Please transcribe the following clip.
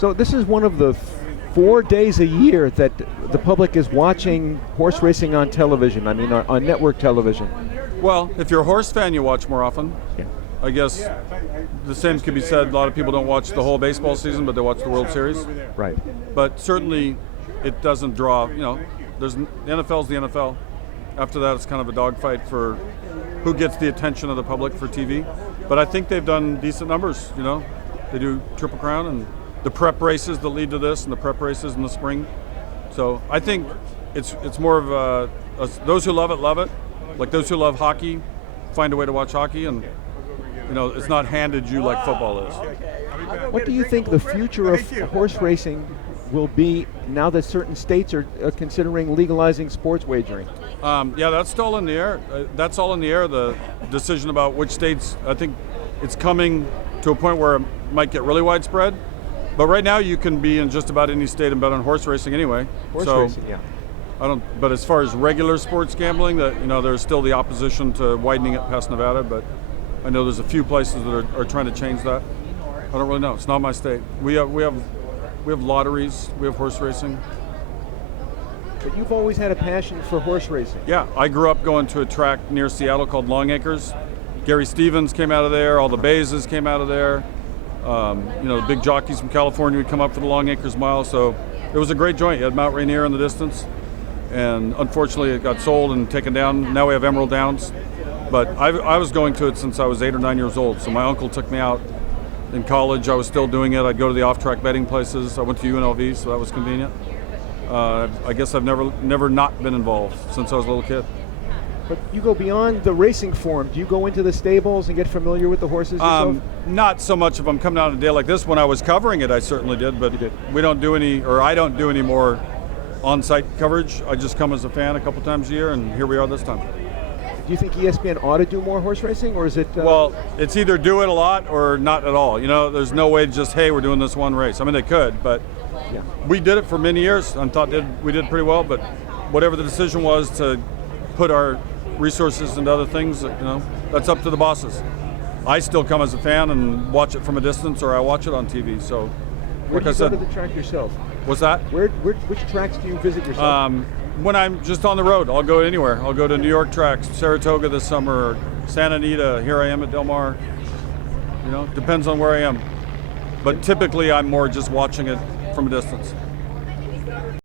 So this is one of the 4 days a year that the public is watching horse racing on television, I mean on network television. Well, if you're a horse fan, you watch more often. Yeah. I guess the same could be said. A lot of people don't watch the whole baseball season, but they watch the World Series. Right. But certainly it doesn't draw, the NFL's the NFL. After that, it's kind of a dogfight for who gets the attention of the public for TV. But I think they've done decent numbers, They do Triple Crown and the prep races that lead to this and the prep races in the spring. So I think it's more of those who love it. Like those who love hockey find a way to watch hockey, and it's not handed you like football is. What do you think the future of horse racing will be now that certain states are considering legalizing sports wagering? Yeah, that's still in the air. That's all in the air, the decision about which states. I think it's coming to a point where it might get really widespread. But right now you can be in just about any state and bet on horse racing anyway. Racing, yeah. But as far as regular sports gambling, there's still the opposition to widening it past Nevada, but I know there's a few places that are trying to change that. I don't really know. It's not my state. We have lotteries. We have horse racing. But you've always had a passion for horse racing. Yeah, I grew up going to a track near Seattle called Long Acres. Gary Stevens came out of there. All the Bazes came out of there. The big jockeys from California would come up for the Long Acres Mile. So it was a great joint. You had Mount Rainier in the distance. And unfortunately it got sold and taken down. Now we have Emerald Downs. But I was going to it since I was 8 or 9 years old. So my uncle took me out. In college, I was still doing it. I'd go to the off-track betting places. I went to UNLV, so that was convenient. I guess I've never not been involved since I was a little kid. But you go beyond the racing form. Do you go into the stables and get familiar with the horses yourself? Not so much if I'm coming out on a day like this. When I was covering it, I certainly did. But I don't do any more on-site coverage. I just come as a fan a couple times a year, and here we are this time. Do you think ESPN ought to do more horse racing, or is it? Well, it's either do it a lot or not at all. There's no way to just, hey, we're doing this one race. I mean, they could, but yeah. We did it for many years and thought we did pretty well. But whatever the decision was to put our resources into other things, that's up to the bosses. I still come as a fan and watch it from a distance, or I watch it on TV. So, Where do you go to the track yourself? What's that? Which tracks do you visit yourself? When I'm just on the road, I'll go anywhere. I'll go to New York tracks, Saratoga this summer, Santa Anita. Here I am at Del Mar. Depends on where I am. But typically, I'm more just watching it from a distance.